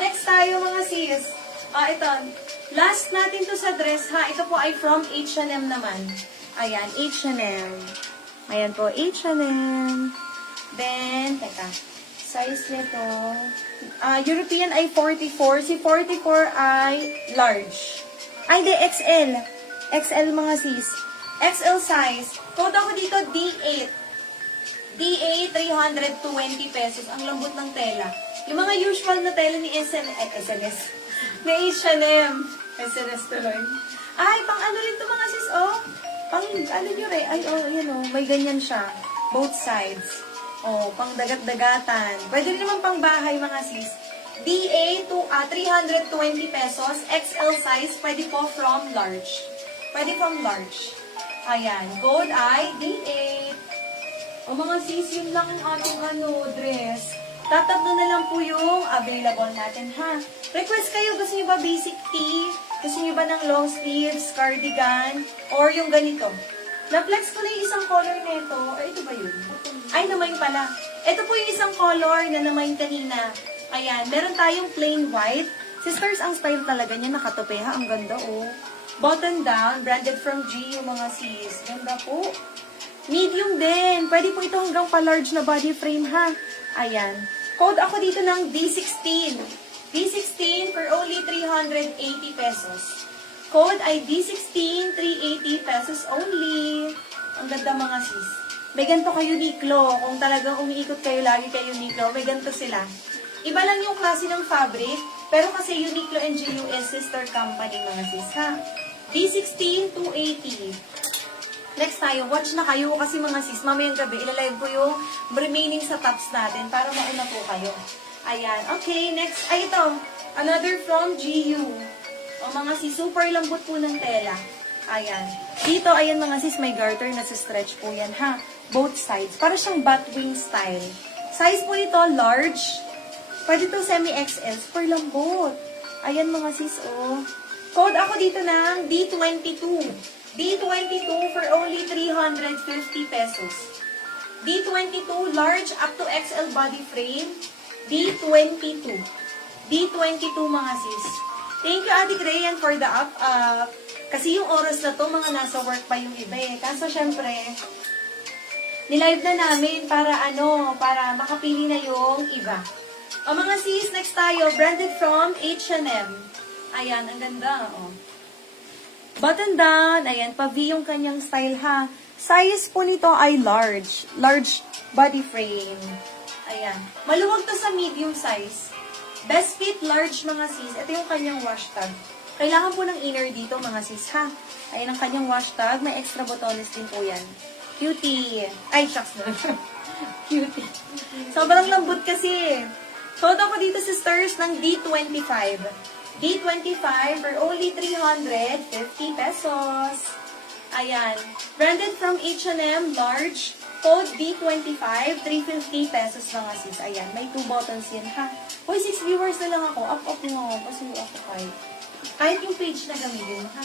Next tayo mga sis. Ito. Last natin to sa dress ha. Ito po ay from H&M naman. Ayan, H&M. Ayan po, H&M. Then, teka. Size nito. European ay 44. Si 44 ay large. Ay, di, XL. XL mga sis. XL size. Code ako dito, D8. D8, 320 pesos. Ang lambot ng tela. Yung mga usual na tela ni SNS. Na H&M. SNS tuloy. Ay, pang ano rin to mga sis, oh. Pang, ano nyo rin. Ay, oh, ayan oh. May ganyan siya. Both sides. Oh, pang dagat-dagatan. Pwede rin naman pang bahay mga sis. DA to 320 pesos. XL size. Pwede po from large. Pwede from large. Ayan. Code ay D8. O mga sis, yun lang ang ating dress. Tatatlo na lang po yung available natin, ha? Request kayo, gusto nyo ba basic tee? Gusto nyo ba ng long sleeves, cardigan, or yung ganito? Na-flex ko na yung isang color nito. Ay, ito ba yun? Ay, namayin pala. Ito po yung isang color na namayin kanina. Ayan, meron tayong plain white. Sisters, ang style talaga niya, nakatope, ha? Ang ganda, oh. Button down, branded from G yung mga sis. Ganda po. Medium din. Pwede po ito hanggang pa-large na body frame, ha? Ayan. Code ako dito ng D16. D16 for only 380 pesos. Code ay D16, 380 pesos only. Ang ganda mga sis. May ganito kay Uniqlo. Kung talagang umiikot kayo lagi kay Uniqlo, may ganito sila. Iba lang yung klase ng fabric, pero kasi Uniqlo and GU is sister company mga sis, ha? D16, 280. Next tayo, watch na kayo kasi mga sis, mamayang gabi, ilalive ko yung remaining sa tops natin para mauna po kayo. Ayan, okay, next, ay ito, another from GU. O mga sis, super lambot po ng tela. Ayan. Dito, ayan mga sis, may garter na sa stretch po yan, ha? Both sides. Para siyang batwing style. Size po nito, large. Pwede to semi-XL, super lambot. Ayan mga sis, oh. Code ako dito ng D22. D22 for only 350 pesos. D22 large up to XL body frame. D22. D22 mga sis. Thank you Ate Grayan for the up-up. Kasi yung oras na to, mga nasa work pa yung iba eh. Kaso syempre, nilive na namin para para makapili na yung iba. O mga sis, next tayo, branded from H&M. Ayan, ang ganda, oh. Button down, ayan, pa-V yung kanyang style, ha. Size po nito ay large. Large body frame. Ayan. Maluwag to sa medium size. Best fit large, mga sis. Ito yung kanyang wash tag. Kailangan po ng inner dito, mga sis, ha. Ayan ang kanyang wash tag. May extra botones din po yan. Cutie. Ay, shucks na. Cutie. Sobrang lambot kasi. Photo ko dito, sisters, ng D25. D25 for only 350 pesos. Ayan. Branded from H&M, large. Code D25, 350 pesos mga sis. Ayan. May 2 buttons yan, ha. Hoy, 6 viewers na lang ako. Up mo. Pasuyo ako kahit yung page na gamitin mo, ha.